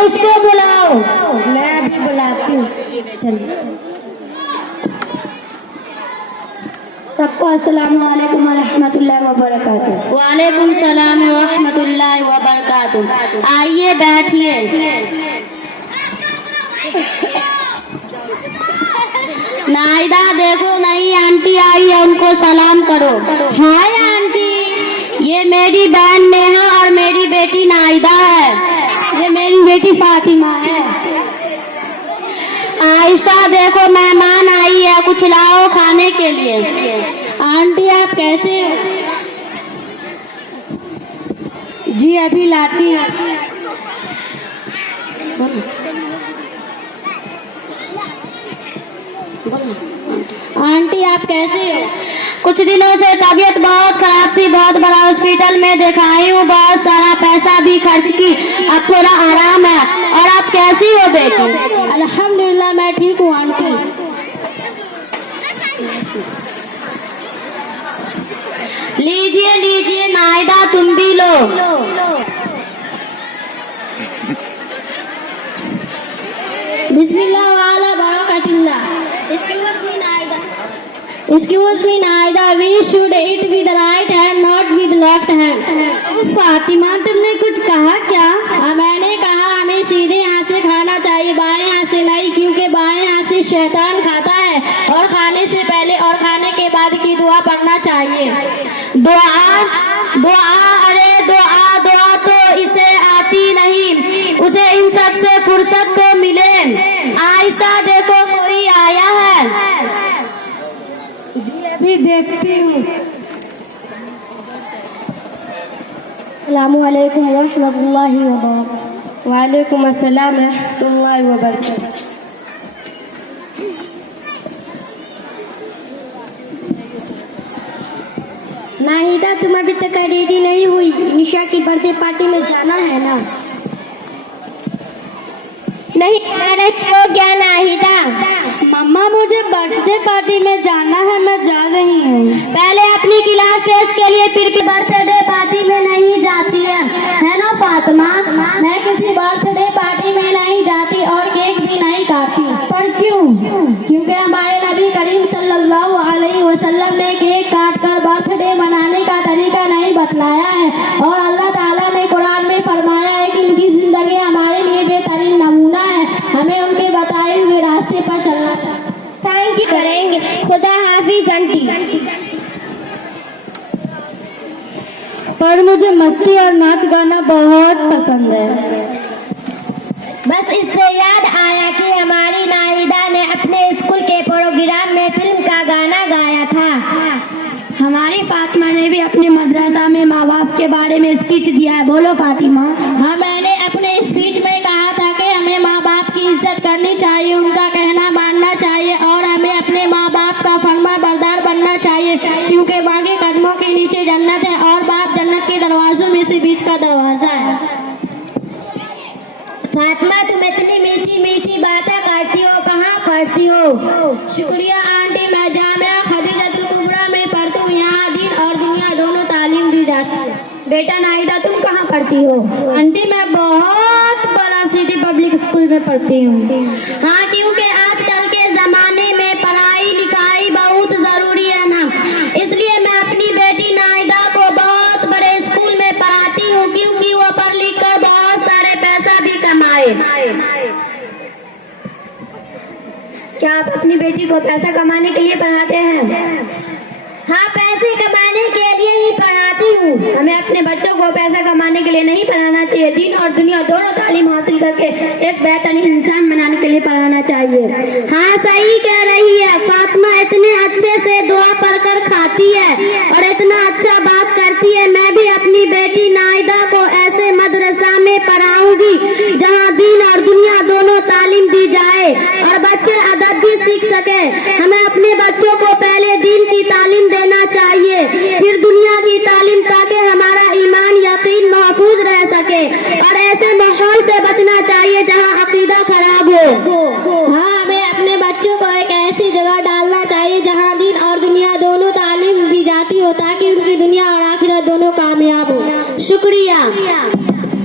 उसको बुलाओ। मैं अभी बुलाती हूँ। चलिए सबको अस्सलाम वालेकुम व रहमतुल्लाहि व बरकातुहू। वालेकुम सलाम व रहमतुल्लाहि व बरकातुहू। आइए बैठिए। नाइदा देखो नई आंटी आई है, उनको सलाम करो। Hi aunty. ये मेरी बहन नेहा और मेरी बेटी नाइदा है। ये मेरी बेटी फातिमा है। आयशा देखो मेहमान आई है, कुछ लाओ खाने के लिए। आंटी आप कैसे हो? जी अभी लाती हूँ। आंटी आप कैसे हो? कुछ दिनों से तबीयत बहुत खराब थी, बहुत बड़ा हॉस्पिटल में दिखाई हूँ, बहुत सारा पैसा भी खर्च की, अब थोड़ा आराम है। और आप कैसी हो बेटी? अल्हम्दुलिल्लाह मैं ठीक हूँ आंटी। लीजिए लीजिए नाइदा तुम भी लो। बिस्मिल्लाह वाला बरकतिल्लाह। Excuse me नाइदा, we should eat with right hand not with left hand। Fatima तुमने कुछ कहा क्या? मैंने कहा हमें सीधे हाथ से खाना चाहिए, बाएं हाथ से नहीं, क्योंकि बाएं हाथ से शैतान खाता है और खाने से पहले और खाने के बाद की दुआ पढ़ना चाहिए। दुआ दुआ अरे दुआ दुआ तो इसे आती नहीं, उसे इन सब से फुर्सत तो मिले। आयशा देखो कोई आया है। जी अभी देखती हूँ। अस्सलामुअलैकुम रहमतुल्लाहि व बरकातुहू। वालेकुम अस्सलाम रहमतुल्लाहि व बरकातुहू। नाहिदा तुम अभी तक रेडी नहीं हुई, निशा की बर्थडे पार्टी में जाना है ना? नहीं मैंने तो क्या नाहिदा। मम्मा मुझे बर्थडे पार्टी में जाना है, मैं जा रही हूँ। पहले अपनी क्लास टेस्ट के लिए फिर बर्थडे पार्टी में नहीं जाती है ना फातिमा? मैं किसी बर्थडे पार्टी में नहीं जाती और केक भी नहीं खाती। पर क्यों? क्योंकि हमारे नबी करीम सल्लल्लाहु अलैहि वसल्लम ने केक काट कर बर्थडे मनाने का तरीका नहीं बतलाया है और अल्लाह ताला ने कुरान में फरमाया है कि उनकी जिंदगी हमारे लिए बेहतरीन नमूना है, हमें उनके बताए हुए रास्ते पर चलना चाहिए। थैंक यू करेंगे। खुदा हाफिज आंटी। पर मुझे मस्ती और नाच गाना बहुत पसंद है। बस इससे याद आया कि हमारी नाहिदा ने अपने स्कूल के प्रोग्राम में फिल्म का गाना गाया था। हमारी फातिमा ने भी अपने मदरसा में माँ बाप के बारे में स्पीच दिया है। बोलो फातिमा। हाँ मैंने अपने स्पीच में कहा था कि हमें माँ बाप की इज्जत करनी चाहिए, उनका कहना मानना चाहिए और हमें अपने माँ बाप का फरमा बरदार बनना चाहिए, क्योंकि माँ के कदमों के नीचे जन्नत है और बाप जन्नत के दरवाजों में से बीच का दरवाजा है। फातिमा तुम इतनी मीठी मीठी बातें करती हो, कहाँ पढ़ती हो? शुक्रिया आंटी, मैं जामिया खदीजतुल कुबरा में पढ़ती हूँ, यहाँ दीन और दुनिया दोनों तालीम दी जाती है। बेटा नाहिदा तुम कहाँ पढ़ती हो? आंटी मैं बहुत बड़ा सिटी पब्लिक स्कूल में पढ़ती हूँ। हाँ क्योंकि आजकल के जमाने में पढ़ाई लिखाई बहुत जरूरी है ना, इसलिए मैं अपनी बेटी नाहिदा को बहुत बड़े स्कूल में पढ़ाती हूँ, क्योंकि वो पढ़ लिख कर बहुत सारे पैसा भी कमाए। क्या आप अपनी बेटी को पैसा कमाने के लिए पढ़ाते हैं? हाँ पैसे कमाने के लिए ही पढ़ाती हूँ। हमें अपने बच्चों को पैसा कमाने के लिए नहीं पढ़ाना चाहिए, दीन और दुनिया दोनों तालीम हासिल करके एक बेहतरीन इंसान बनाने के लिए पढ़ाना चाहिए। हाँ सही कह रही है फातिमा, इतने अच्छे से दुआ पढ़कर खाती है और इतना अच्छा बात करती है। मैं भी अपनी बेटी नाहिदा को ऐसे मदरसा में पढ़ाऊंगी जहाँ दीन और दुनिया दोनों तालीम दी जाए और बच्चे अदब भी सीख सके।